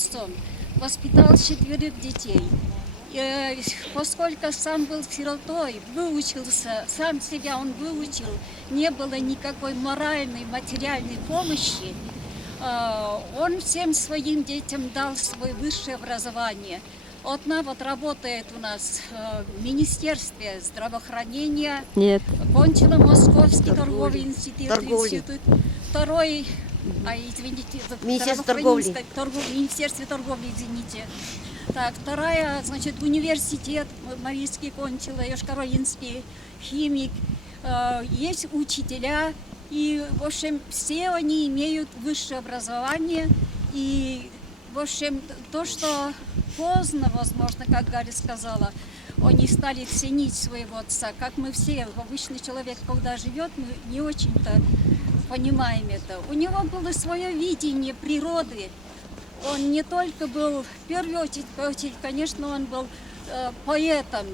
отцом, воспитал 4 детей. Поскольку сам был сиротой, выучился, сам себя он выучил, не было никакой моральной, материальной помощи, он всем своим детям дал свое высшее образование. Одна вот работает у нас в Министерстве здравоохранения, Нет. кончила Московский торговый институт. Второй, Министерство в Министерстве торговли, извините. Так, вторая, значит, университет Марийский кончила, Йошкар-Олинский, химик. Есть учителя, и, в общем, все они имеют высшее образование. И, в общем, то, что поздно, возможно, как Галя сказала, они стали ценить своего отца, как мы все, обычный человек, когда живет, мы не очень-то понимаем это. У него было свое видение природы. Он не только был, в первую очередь, конечно, он был поэтом,